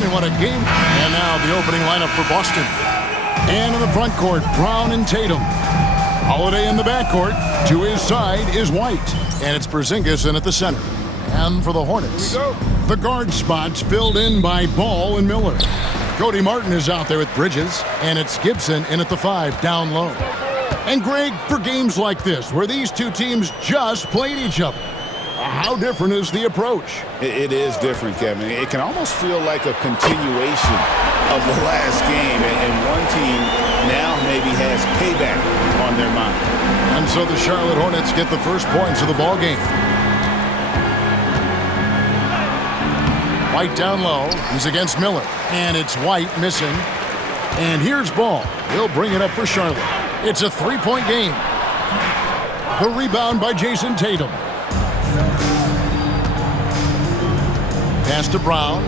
fun, and what a game. And now the opening lineup for Boston. And in the front court, Brown and Tatum. Holiday in the backcourt. To his side is White. And it's Porzingis in at the center. And for the Hornets, the guard spots filled in by Ball and Miller. Cody Martin is out there with Bridges. And it's Gibson in at the 5, down low. And Greg, for games like this, where these two teams just played each other, how different is the approach? It is different, Kevin. It can almost feel like a continuation of the last game, and one team now maybe has payback on their mind. And so the Charlotte Hornets get the first points of the ball game. White down low. He's against Miller. And it's White missing. And here's Ball. He'll bring it up for Charlotte. It's a three-point game. The rebound by Jason Tatum. Pass to Brown.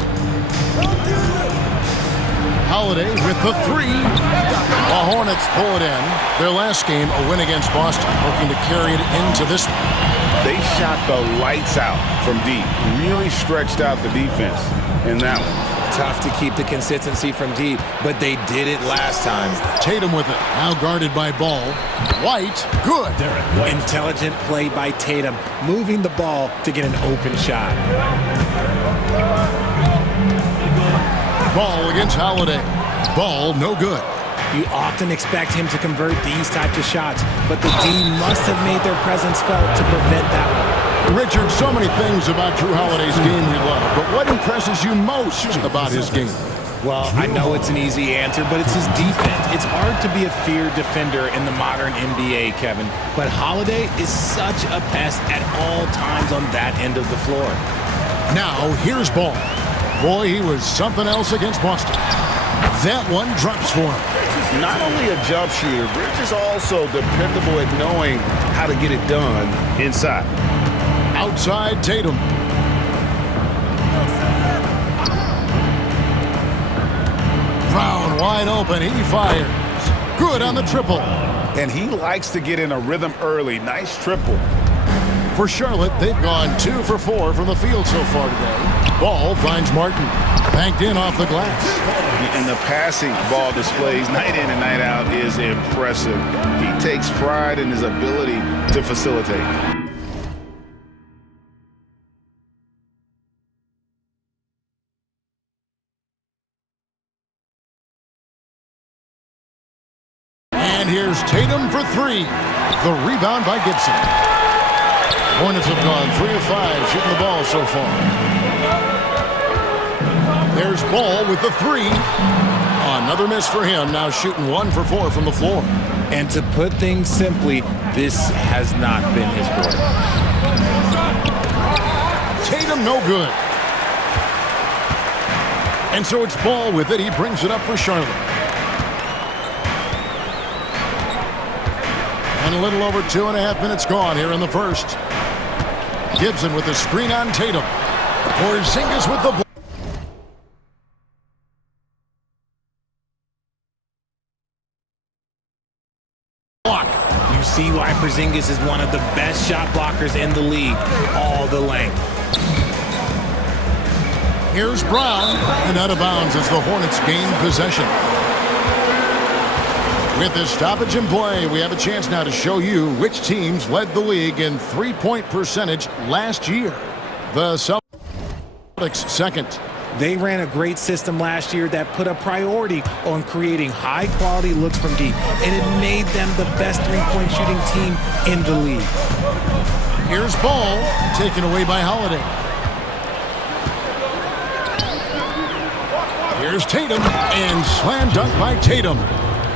Holiday with the 3. The Hornets pull it in. Their last game, a win against Boston, looking to carry it into this one. They shot the lights out from deep. Really stretched out the defense in that one. Tough to keep the consistency from deep, but they did it last time. Tatum with it. Now guarded by Ball. White, good. Intelligent play by Tatum, moving the ball to get an open shot. Ball against Holiday. Ball, no good. You often expect him to convert these types of shots, but the D must have made their presence felt to prevent that one. Richard, so many things about Drew Holiday's game you love, but what impresses you most about his game? Well, I know it's an easy answer, but it's his defense. It's hard to be a feared defender in the modern NBA, Kevin, but Holiday is such a pest at all times on that end of the floor. Now, here's Ball. Boy, he was something else against Boston. That one drops for him. Not only a jump shooter, Bridges also dependable at knowing how to get it done inside. Outside Tatum. Brown wide open. He fires. Good on the triple. And he likes to get in a rhythm early. Nice triple. For Charlotte, they've gone 2 for 4 from the field so far today. Ball finds Martin. Banked in off the glass. And the passing Ball displays night in and night out is impressive. He takes pride in his ability to facilitate. And here's Tatum for 3. The rebound by Gibson. Hornets have gone 3 of 5 shooting the ball so far. There's Ball with the 3. Another miss for him, now shooting 1 for 4 from the floor. And to put things simply, this has not been his quarter. Tatum no good. And so it's Ball with it. He brings it up for Charlotte. And a little over 2.5 minutes gone here in the first. Gibson with the screen on Tatum. Porzingis with the block. You see why Porzingis is one of the best shot blockers in the league. All the length. Here's Brown, and out of bounds as the Hornets gain possession. With this stoppage in play, we have a chance now to show you which teams led the league in three-point percentage last year. The Celtics second. They ran a great system last year that put a priority on creating high-quality looks from deep, and it made them the best three-point shooting team in the league. Here's Ball, taken away by Holiday. Here's Tatum, and slam dunk by Tatum.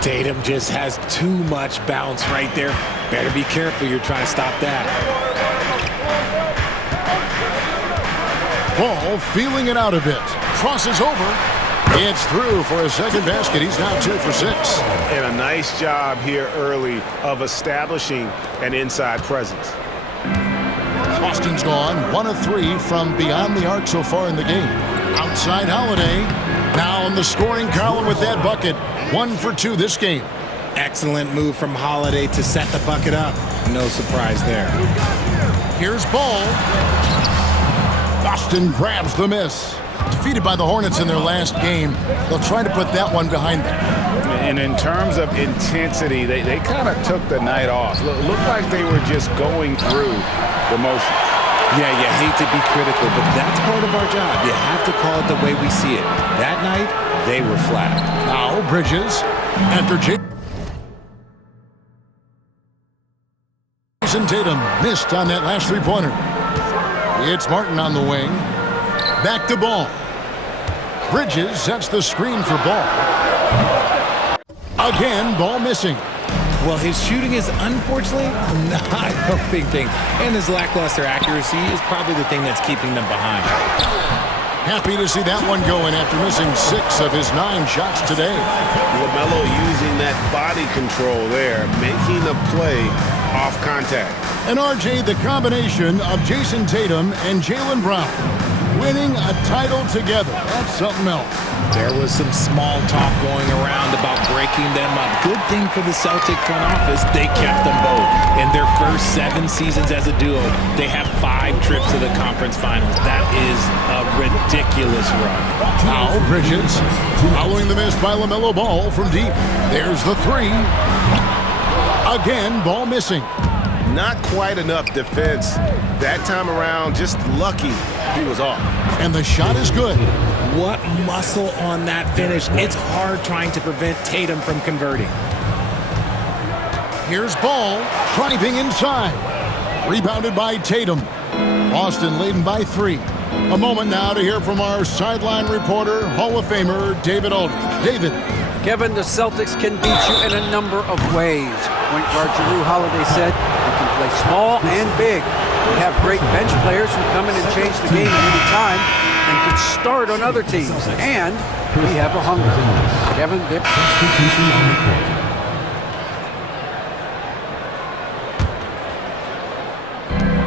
Tatum just has too much bounce right there. Better be careful, you're trying to stop that. Ball feeling it out a bit. Crosses over. It's through for a second basket. He's now 2 for 6. And a nice job here early of establishing an inside presence. Boston's gone 1 of 3 from beyond the arc so far in the game. Outside Holiday. Now in the scoring column with that bucket. 1 for 2 this game. Excellent move from Holiday to set the bucket up. No surprise there. Here's Ball. Boston grabs the miss. Defeated by the Hornets in their last game, they'll try to put that one behind them. And in terms of intensity, they kind of took the night off. Looked like they were just going through the motions. Yeah, you hate to be critical, but that's part of our job. You have to call it the way we see it. That night, they were flat. Now Bridges, after Jason Tatum missed on that last three-pointer. It's Martin on the wing. Back to Ball. Bridges sets the screen for Ball. Again, Ball missing. Well, his shooting is unfortunately not a big thing, and his lackluster accuracy is probably the thing that's keeping them behind. Happy to see that one going after missing 6 of his 9 shots today. Lamelo using that body control there, making the play off contact. And RJ, the combination of Jason Tatum and Jaylen Brown winning a title together. That's something else. There was some small talk going around about breaking them up. Good thing for the Celtic front office, they kept them both. In their first 7 seasons as a duo, they have 5 trips to the conference finals. That is a ridiculous run. Now Bridges, following the miss by Lamelo Ball from deep. There's the 3. Again, Ball missing. Not quite enough defense that time around. Just lucky he was off. And the shot is good. What muscle on that finish. It's hard trying to prevent Tatum from converting. Here's Ball, driving inside. Rebounded by Tatum. Boston leading by 3. A moment now to hear from our sideline reporter, Hall of Famer David Aldridge. David. Kevin, the Celtics can beat you in a number of ways. Point guard Jrue Holiday said, "We can play small and big. We have great bench players who come in and change the game at any time and can start on other teams. And we have a hunger." Kevin, Substitution on the court.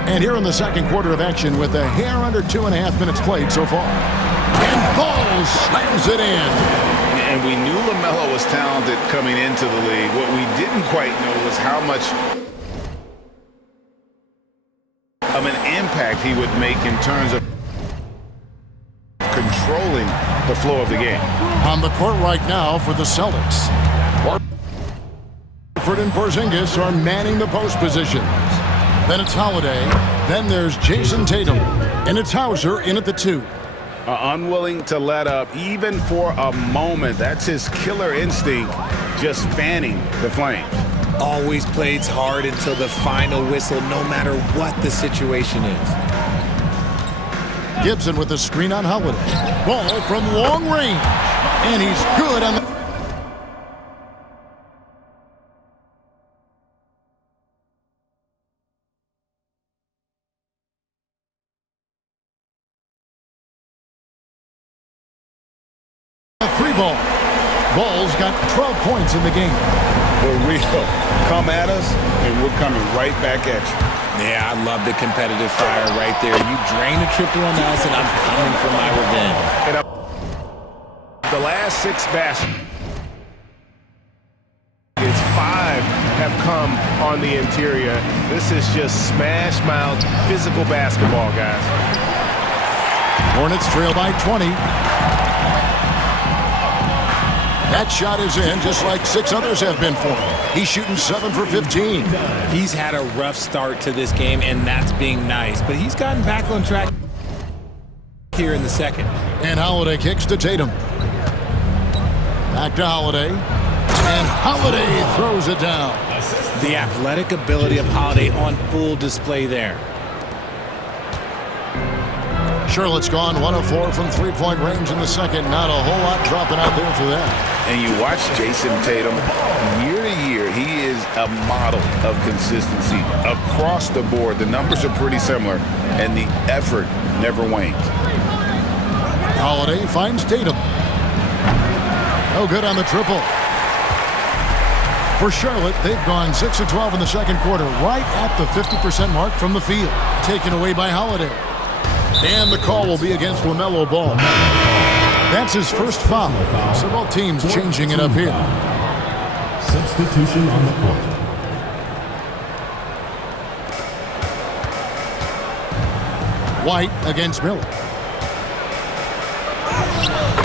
And here in the second quarter of action with a hair under 2.5 minutes played so far. And Ball slams it in. And we knew Lamelo was talented coming into the league. What we didn't quite know was how much of an impact he would make in terms of controlling the flow of the game. On the court right now for the Celtics. Horford and Porzingis are manning the post positions. Then it's Holiday. Then there's Jason Tatum. And it's Hauser in at the 2. Unwilling to let up even for a moment. That's his killer instinct, just fanning the flames. Always plays hard until the final whistle, no matter what the situation is. Gibson with the screen on Holiday. Ball from long range. And he's good on the... Free ball. Ball's got 12 points in the game. The real come at us, and we're coming right back at you. Yeah, I love the competitive fire right there. You drain a triple on us, and I'm coming for my revenge. And the last 6 baskets, 5 have come on the interior. This is just smash mouth physical basketball, guys. Hornets trail by 20. That shot is in, just like 6 others have been for him. He's shooting 7 for 15. He's had a rough start to this game, and that's being nice. But he's gotten back on track here in the second. And Holiday kicks to Tatum. Back to Holiday. And Holiday throws it down. The athletic ability of Holiday on full display there. Charlotte's gone 1 of 4 from three-point range in the second. Not a whole lot dropping out there for them. And you watch Jason Tatum, year to year, he is a model of consistency across the board. The numbers are pretty similar, and the effort never wanes. Holiday finds Tatum. No good on the triple. For Charlotte, they've gone 6 of 12 in the second quarter, right at the 50% mark from the field. Taken away by Holiday. And the call will be against Lamelo Ball. That's his first foul. So both teams changing it up here. Substitution on the court. White against Miller.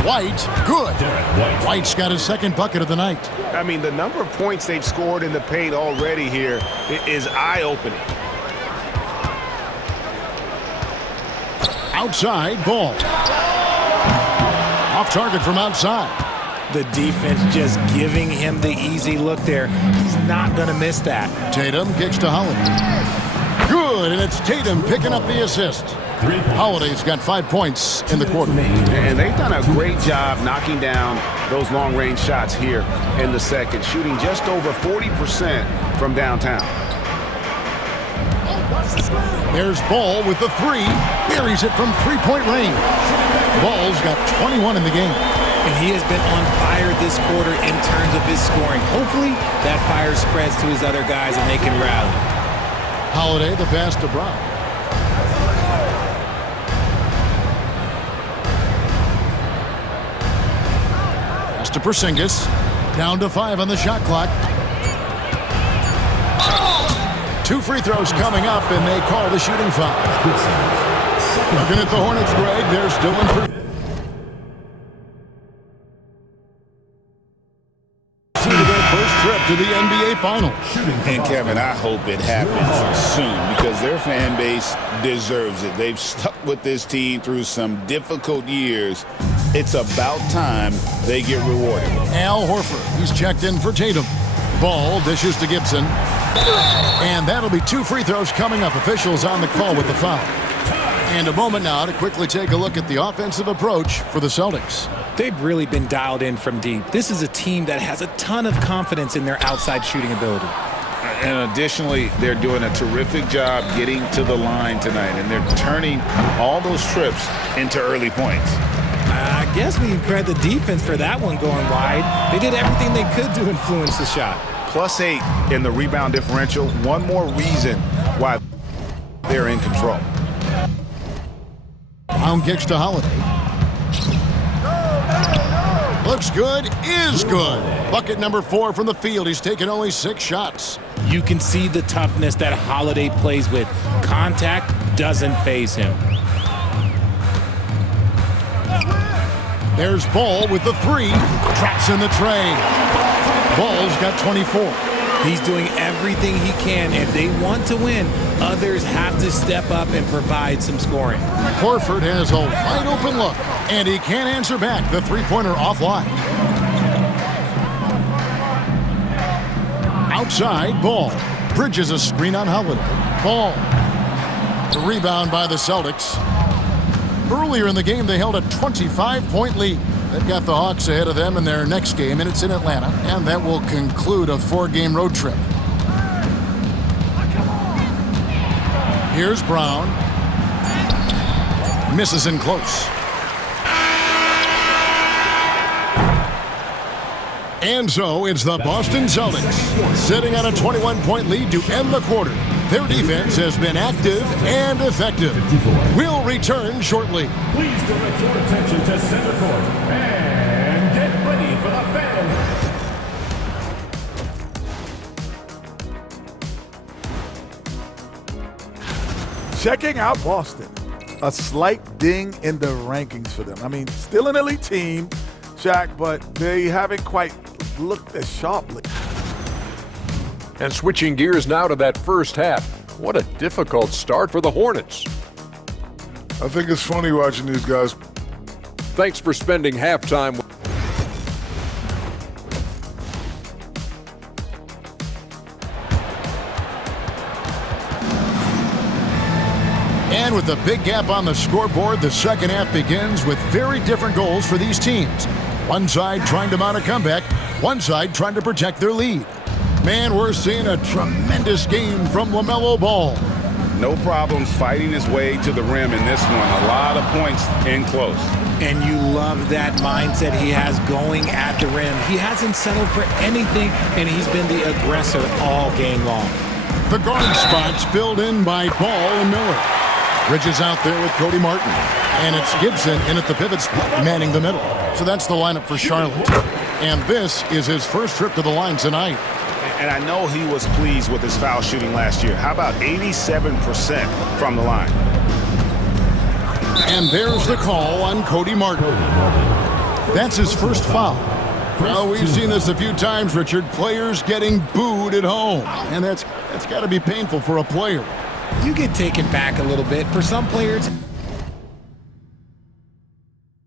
White, good. White's got his second bucket of the night. I mean, the number of points they've scored in the paint already here is eye-opening. Outside, Ball. Off target from outside. The defense just giving him the easy look there. He's not going to miss that. Tatum kicks to Holiday. Good, and it's Tatum picking up the assist. Holiday's got 5 points in the quarter. And they've done a great job knocking down those long-range shots here in the second, shooting just over 40% from downtown. There's Ball with the three. Buries it from three-point range. Ball's got 21 in the game. And he has been on fire this quarter in terms of his scoring. Hopefully, that fire spreads to his other guys and they can rally. Holiday, the pass to Brown. Pass to Porzingis. Down to 5 on the shot clock. 2 free throws coming up, and they call the shooting foul. Looking at the Hornets, Greg, they're still in front. First trip to the NBA Finals. And, Kevin, I hope it happens soon because their fan base deserves it. They've stuck with this team through some difficult years. It's about time they get rewarded. Al Horford, he's checked in for Tatum. Ball dishes to Gibson. And that'll be 2 free throws coming up. Officials on the call with the foul. And a moment now to quickly take a look at the offensive approach for the Celtics. They've really been dialed in from deep. This is a team that has a ton of confidence in their outside shooting ability. And additionally, they're doing a terrific job getting to the line tonight, and they're turning all those trips into early points. I guess we can credit the defense for that one going wide. They did everything they could to influence the shot. +8 in the rebound differential. One more reason why they're in control. Brown kicks to Holiday. Looks good, is good. Bucket number 4 from the field. He's taken only 6 shots. You can see the toughness that Holiday plays with. Contact doesn't faze him. There's Ball with the 3. Traps in the tray. Ball's got 24. He's doing everything he can. If they want to win, others have to step up and provide some scoring. Horford has a wide open look, and he can't answer back. The three-pointer offline. Outside, Ball. Bridges a screen on Holiday. Ball. The rebound by the Celtics. Earlier in the game, they held a 25-point lead. They've got the Hawks ahead of them in their next game, and it's in Atlanta, and that will conclude a 4-game road trip. Here's Brown. Misses in close. And so it's the Boston Celtics sitting on a 21-point lead to end the quarter. Their defense has been active and effective. We'll return shortly. Please direct your attention to center court and get ready for the fan. Checking out Boston. A slight ding in the rankings for them. I mean, still an elite team, Shaq, but they haven't quite looked as sharply. And switching gears now to that first half. What a difficult start for the Hornets. I think it's funny watching these guys. Thanks for spending halftime. And with the big gap on the scoreboard, the second half begins with very different goals for these teams. One side trying to mount a comeback, one side trying to protect their lead. Man, we're seeing a tremendous game from Lamelo Ball. No problems fighting his way to the rim in this one. A lot of points in close. And you love that mindset he has going at the rim. He hasn't settled for anything, and he's been the aggressor all game long. The guard spots filled in by Ball and Miller. Bridges out there with Cody Martin. And it's Gibson in at the pivot spot, manning the middle. So that's the lineup for Charlotte. And this is his first trip to the line tonight. And I know he was pleased with his foul shooting last year. How about 87% from the line? And there's the call on Cody Martin. That's his first foul. Well, we've seen this a few times, Richard. Players getting booed at home. And that's got to be painful for a player. You get taken back a little bit. For some players,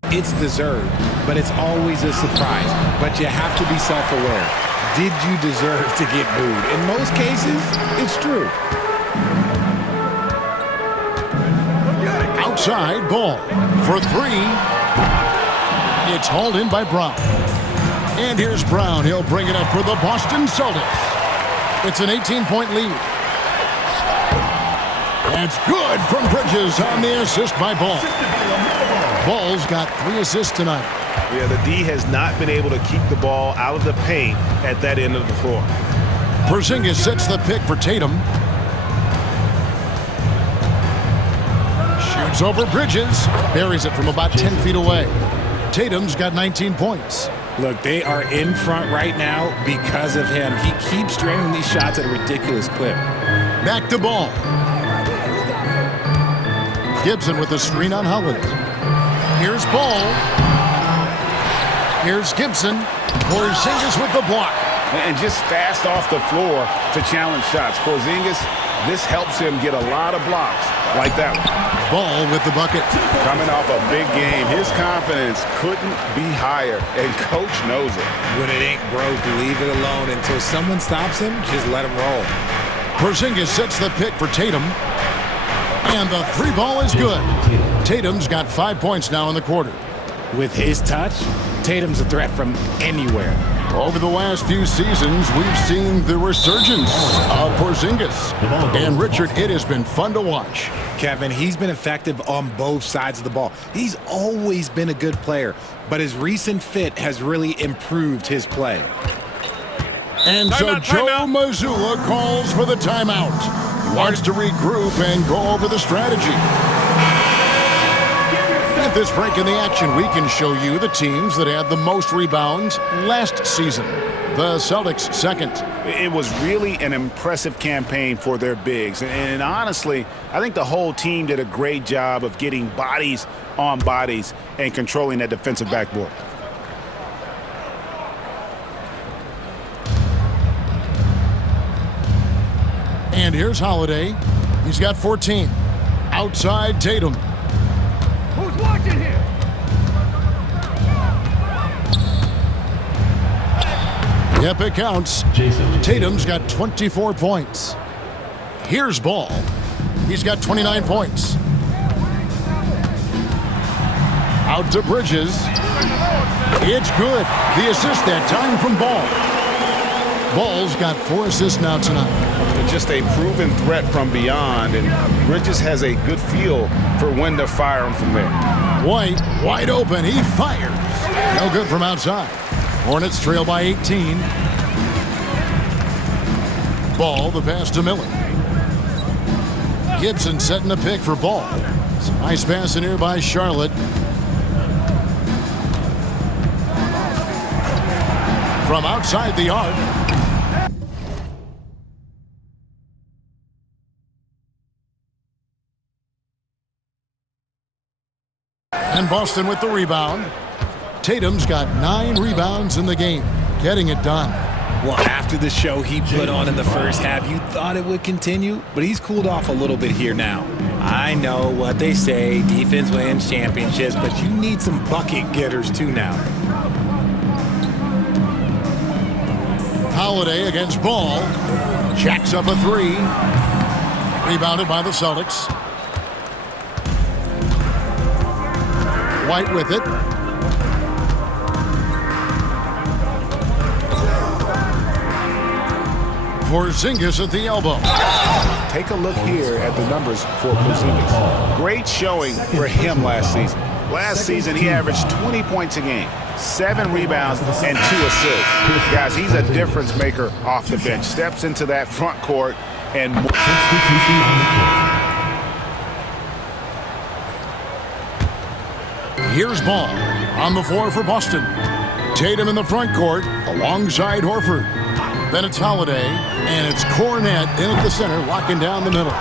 it's deserved, but it's always a surprise. But you have to be self-aware. Did you deserve to get booed? In most cases, it's true. Outside ball for three. It's hauled in by Brown. And here's Brown. He'll bring it up for the Boston Celtics. It's an 18-point lead. That's good from Bridges on the assist by Ball. Ball's got 3 assists tonight. Yeah, the D has not been able to keep the ball out of the paint at that end of the floor. Porzingis sets the pick for Tatum. Shoots over Bridges. Buries it from about 10 feet away. Tatum's got 19 points. Look, they are in front right now because of him. He keeps draining these shots at a ridiculous clip. Back to Ball. Gibson with the screen on Holiday. Here's Ball. Here's Gibson. Porzingis with the block. And just fast off the floor to challenge shots. Porzingis, this helps him get a lot of blocks like that one. Ball with the bucket. Coming off a big game, his confidence couldn't be higher, and coach knows it. When it ain't broke, leave it alone. Until someone stops him, just let him roll. Porzingis sets the pick for Tatum. And the 3 ball is good. Tatum's got 5 points now in the quarter. With his touch, Tatum's a threat from anywhere. Over the last few seasons, we've seen the resurgence of Porzingis. And Richard, it has been fun to watch. Kevin, he's been effective on both sides of the ball. He's always been a good player, but his recent fit has really improved his play. And so Joe Mazzulla calls for the timeout. He wants to regroup and go over the strategy. At this break in the action, we can show you the teams that had the most rebounds last season. The Celtics second. It was really an impressive campaign for their bigs. And honestly, I think the whole team did a great job of getting bodies on bodies and controlling that defensive backboard. And here's Holiday. He's got 14. Outside Tatum. Who's watching here? Yep, it counts. Tatum's got 24 points. Here's Ball. He's got 29 points. Out to Bridges. It's good. The assist that time from Ball. Ball's got 4 assists now tonight. Just a proven threat from beyond, and Bridges has a good feel for when to fire him from there. White, wide open. He fires. No good from outside. Hornets trail by 18. Ball, the pass to Miller. Gibson setting the pick for Ball. Some nice pass in here by Charlotte. From outside the arc. And Boston with the rebound. Tatum's got 9 rebounds in the game, getting it done. Well, after the show he put on in the first half, you thought it would continue, but he's cooled off a little bit here now. I know what they say, defense wins championships, but you need some bucket getters too now. Holiday against Ball. Jacks up a 3. Rebounded by the Celtics. White with it. Porzingis at the elbow. Take a look here at the numbers for Porzingis. Great showing for him last season. Last season, he averaged 20 points a game, 7 rebounds, and 2 assists. Guys, he's a difference maker off the bench. Steps into that front court and... Here's Ball on the floor for Boston. Tatum in the front court alongside Horford. Then it's Holiday, and it's Cornette in at the center, locking down the middle.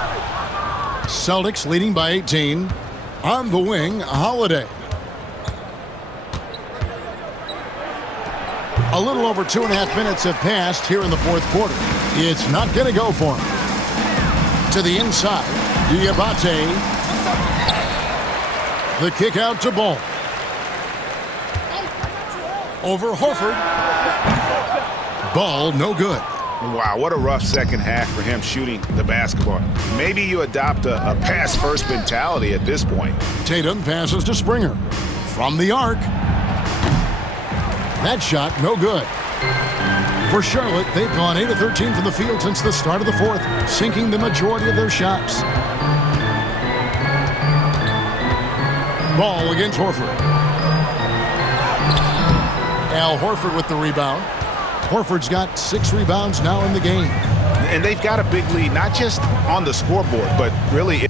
Celtics leading by 18. On the wing, Holiday. A little over 2.5 minutes have passed here in the fourth quarter. It's not going to go for him. To the inside. Diabate. The kick out to Ball. Over Horford. Ball, no good. Wow, what a rough second half for him shooting the basketball. Maybe you adopt a pass-first mentality at this point. Tatum passes to Springer. From the arc. That shot, no good. For Charlotte, they've gone 8 of 13 from the field since the start of the fourth, sinking the majority of their shots. Ball against Horford. Al Horford with the rebound. Horford's got 6 rebounds now in the game. And they've got a big lead, not just on the scoreboard, but really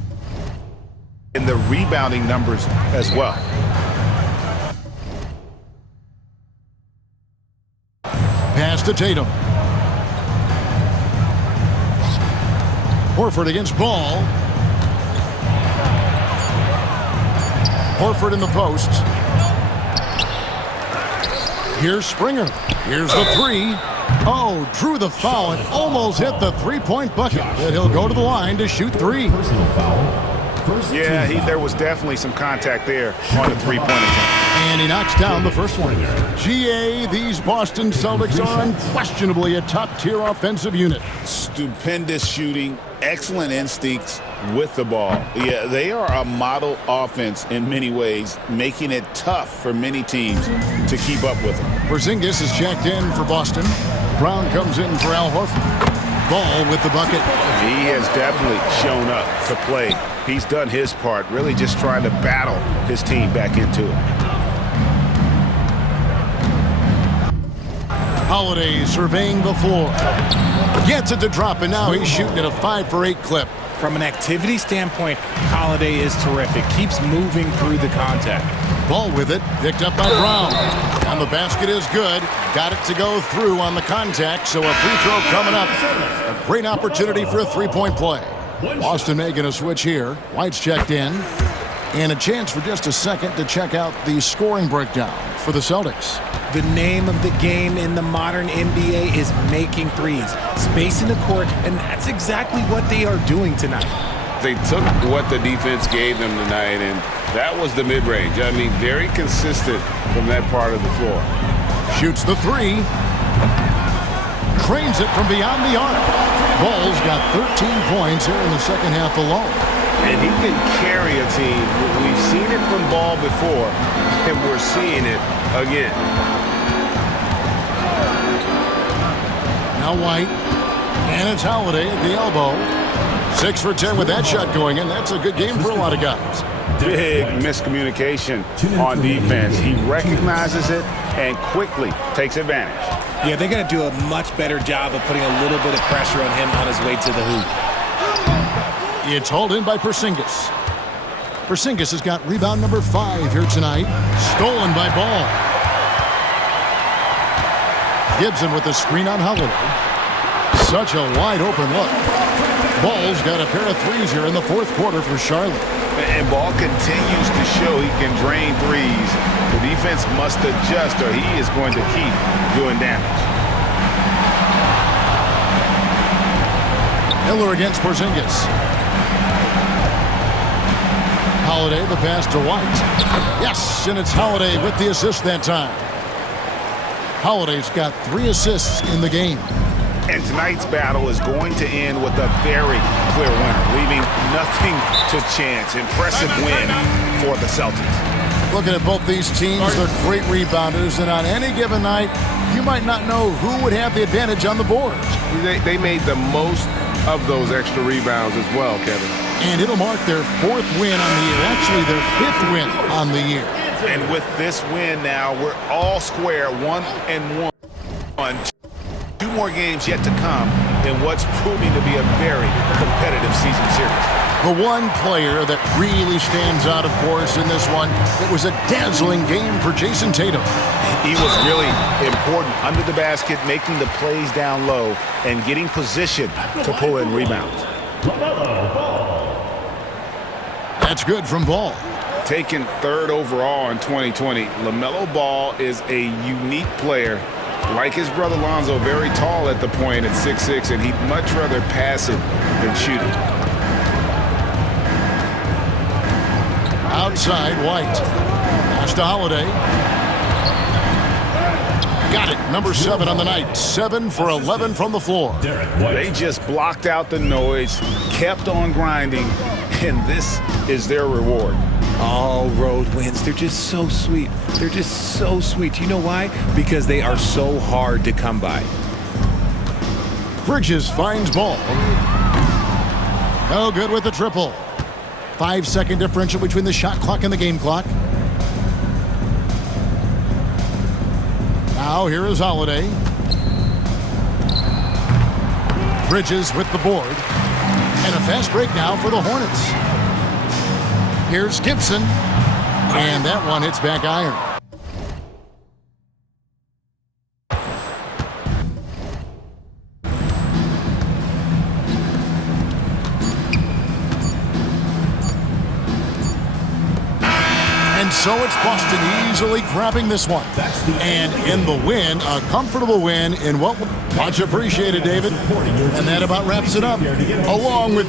in the rebounding numbers as well. Pass to Tatum. Horford against Ball. Horford in the post. Here's Springer. Here's the three. Oh, drew the foul and almost hit the three-point bucket. But he'll go to the line to shoot 3. Yeah, there was definitely some contact there on the three-point attempt. And he knocks down the first one. GA, these Boston Celtics are unquestionably a top-tier offensive unit. Stupendous shooting, excellent instincts with the ball. Yeah, they are a model offense in many ways, making it tough for many teams to keep up with them. Porzingis is checked in for Boston. Brown comes in for Al Horford. Ball with the bucket. He has definitely shown up to play. He's done his part, really just trying to battle his team back into it. Holiday surveying the floor. Gets it to drop, and now he's shooting at a 5-for-8 clip. From an activity standpoint, Holiday is terrific. Keeps moving through the contact. Ball with it, picked up by Brown. And the basket is good. Got it to go through on the contact, so a free throw coming up. A great opportunity for a three-point play. Boston making a switch here. White's checked in. And a chance for just a second to check out the scoring breakdown for the Celtics. The name of the game in the modern NBA is making threes. Space in the court, and that's exactly what they are doing tonight. They took what the defense gave them tonight, and that was the mid-range. I mean, very consistent from that part of the floor. Shoots the 3. Trains it from beyond the arc. Ball's got 13 points here in the second half alone. And he can carry a team. We've seen it from Ball before, and we're seeing it again. Now White, and it's Holiday at the elbow. 6 for 10 with that shot going in. That's a good game for a lot of guys. Big miscommunication on defense. He recognizes it and quickly takes advantage. Yeah, they're going to do a much better job of putting a little bit of pressure on him on his way to the hoop. It's hauled in by Porzingis. Porzingis has got rebound number 5 here tonight. Stolen by Ball. Gibson with the screen on Holiday. Such a wide open look. Ball's got a pair of threes here in the fourth quarter for Charlotte. And Ball continues to show he can drain threes. The defense must adjust or he is going to keep doing damage. Miller against Porzingis. Holiday, the pass to White. Yes, and it's Holiday with the assist that time. Holiday's got 3 assists in the game. And tonight's battle is going to end with a very clear winner, leaving nothing to chance. Impressive win for the Celtics. Looking at both these teams, they're great rebounders, and on any given night, you might not know who would have the advantage on the boards. They made the most of those extra rebounds as well, Kevin. And it'll mark their 4th win on the year, actually their 5th win on the year. And with this win now, we're all square, 1-1. 2 more games yet to come in what's proving to be a very competitive season series. The one player that really stands out, of course, in this one, it was a dazzling game for Jason Tatum. He was really important under the basket, making the plays down low and getting position to pull in rebounds. That's good from Ball. Taken 3rd overall in 2020, Lamelo Ball is a unique player like his brother Lonzo, very tall at the point at 6'6", and he'd much rather pass it than shoot it. Outside, White. Pass to Holiday. Got it. Number 7 on the night. 7 for 11 from the floor. They just blocked out the noise, kept on grinding, and this is their reward. All road wins. They're just so sweet. They're just so sweet. You know why? Because they are so hard to come by. Bridges finds ball. No good with the triple. 5-second differential between the shot clock and the game clock. Now here is Holiday. Bridges with the board. And a fast break now for the Hornets. Here's Gibson. And that one hits back iron. And so it's Boston easily grabbing this one. And in the win, a comfortable win in what much appreciated, David. And that about wraps it up. Along with